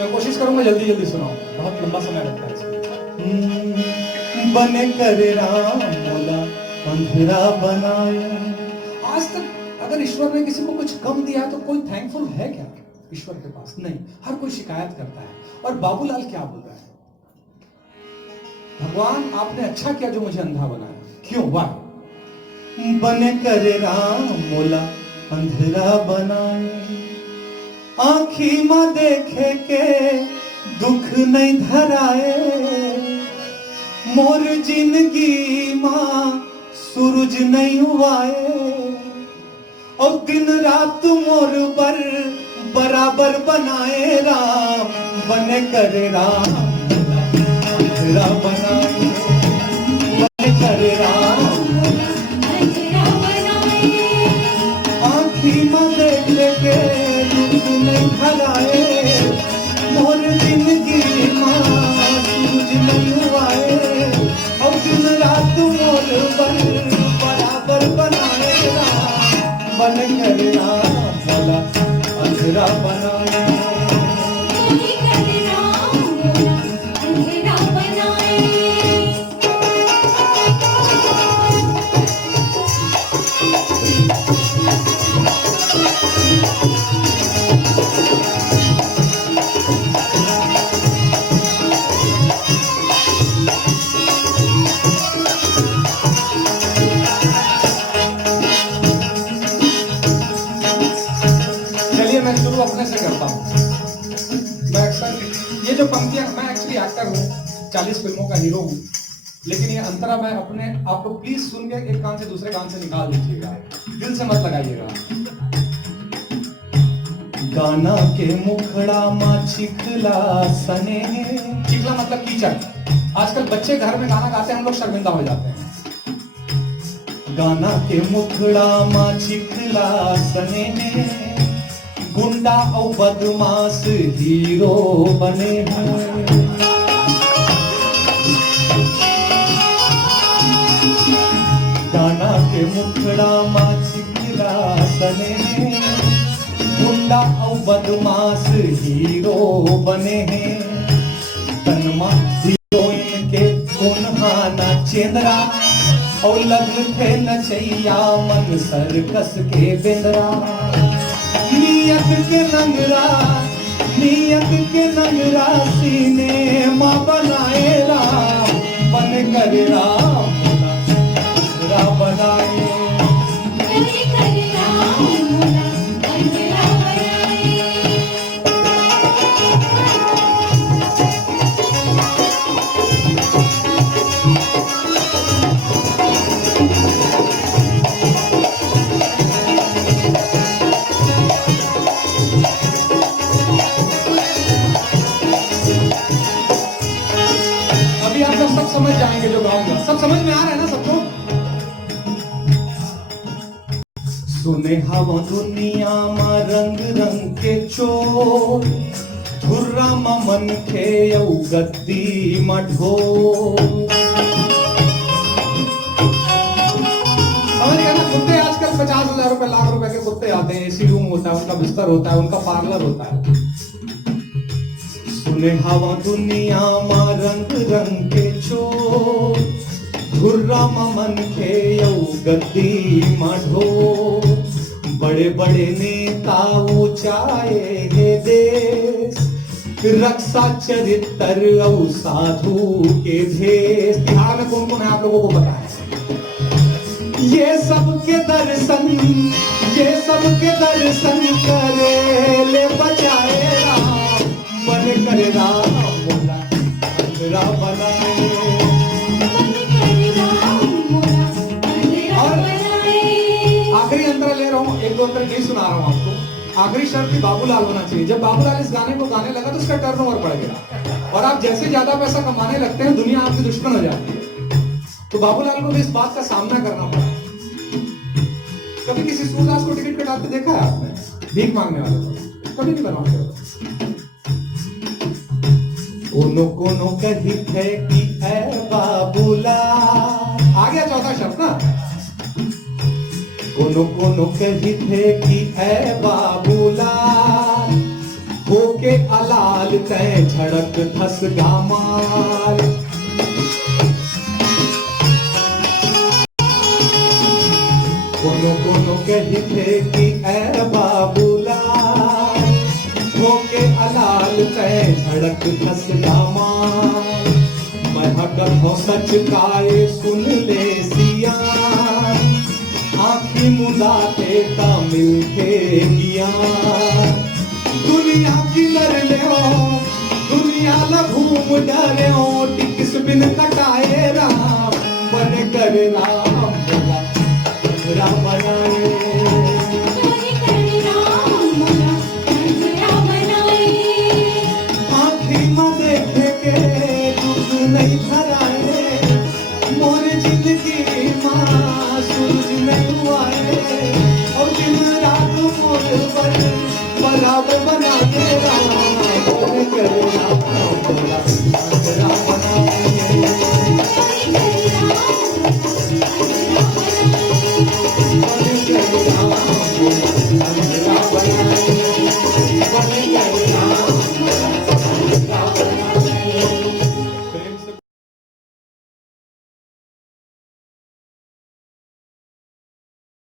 मैं कोशिश करूंगा जल्दी जल्दी सुनाऊं, बहुत लंबा समय लगता है इसमें। बने करे राम मोला अंधेरा बनाए। आज तक अगर ईश्वर ने किसी को कुछ कम दिया है तो कोई थैंकफुल है क्या ईश्वर के पास? नहीं, हर कोई शिकायत करता है। और बाबूलाल क्या बोल रहा है? भगवान आपने अच्छा किया जो मुझे अंधा बनाया। क्यों? वाह। बने करे राम मोला अंधेरा बनाए। आँखी में देखे के दुख नहीं धराए। मोर जिंदगी मां सूरज नहीं हुआए। और दिन रात मोर बराबर बनाए। राम बने करे राम अंधेरा बनाए। बने करे राम आँखी में देख के दुख नहीं धराए। मोर जिंदगी मां सूरज नहीं हुआए। और दिन रात मोर बराबर बनाए। राम बन कर राम बोला अंधेरा बनाए। मैं शुरू अपने से करता हूँ। मैं अक्सर ये जो पंक्तियां, मैं एक्चुअली एक्टर हूँ, 40 फिल्मों का हीरो हूँ, लेकिन ये अंतरा मैं अपने आप को प्लीज सुन के एक कान से दूसरे कान से निकाल दीजिएगा, दिल से मत लगाइएगा। गाना के मुखड़ा मा चिखला सने। चिखला मतलब कीचड़। आजकल बच्चे घर में गाना गाते हैं, हम लोग शर्मिंदा हो जाते हैं। गाना के मुखड़ा मा चिखला सने। गुंडा और बदमाश हीरो बने हैं। गाना के मुखड़ा मा चिखला सने। गुंडा और बदमाश हीरो बने हैं। तनमा हीरोइन के कोन्हाना चेंदरा। और लगते नचैया मन सर्कस के बेंदरा। नियत के नंगरा सीने माँ बनाए। राम बन कर राम अंधेरा बनाए। अभी आप लोग सब समझ जाएंगे जो गाऊंगा। सब समझ में आ रहा है ना सबको? सुने हवा दुनिया मा रंग रंग के चोर। धुर्रा मा मन खे यौ गद्दी मा ढोर। समझ गए ना? कुत्ते आजकल 50,000 रुपए लाख रुपए के कुत्ते आते हैं। एसी रूम होता है, उनका बिस्तर होता है, उनका पार्लर होता है। सुने हवा दुनिया मा रंग रंग के चोर। धुर्रा मा मन खे यौ गद्दी मा ढोर। बड़े बड़े नेता ऊंचाए हे देश। रक्षा चरित्र और साधु के भेष। बिहार में कौन कौन है आप लोगों को पता है? ये सबके दर्शन करे ले बचाए। राम बन करे राम मोला अंधेरा बनाए। आखिरी अंतरा ले रहा हूँ, एक दो अंतर नहीं सुना रहा हूँ आपको। आखिरी शर्त भी बाबूलाल होना चाहिए। जब बाबूलाल इस गाने को गाने लगा तो उसका टर्नओवर बढ़ गया। और आप जैसे ज्यादा पैसा कमाने लगते हैं, दुनिया आपकी दुश्मन हो जाती है। तो बाबूलाल को भी इस बात का सामना करना पड़ा। कभी किसी सूरदास को टिकट कटाते देखा है आपने? भीख मांगने वाले को कभी नहीं बनवाते हो। कोनो कही थे कि ऐ बाबूलाल। आ गया चौथा शब्द ना। कोनो कही थे कि ऐ बाबूलाल। हो होके अलाल तय झड़क धस गामार कोनो कोनो कही थे कि ए बाबूलाल होके अलाल तय झड़क धस गामार मैं कथो सच काए सुन ले सिया आखी मुंदाते ता मिलके किया दुनिया की नर ले दुनिया ला घूम डरे हो टिकिस बिन कटाए राम बन कर राम राम बनाए आखी में देखे के दुख नहीं भराए मोर जिंदगी माँ सूरज नहीं हुआए और दिन रात मोर पर बराबर बना के राम बन कर राम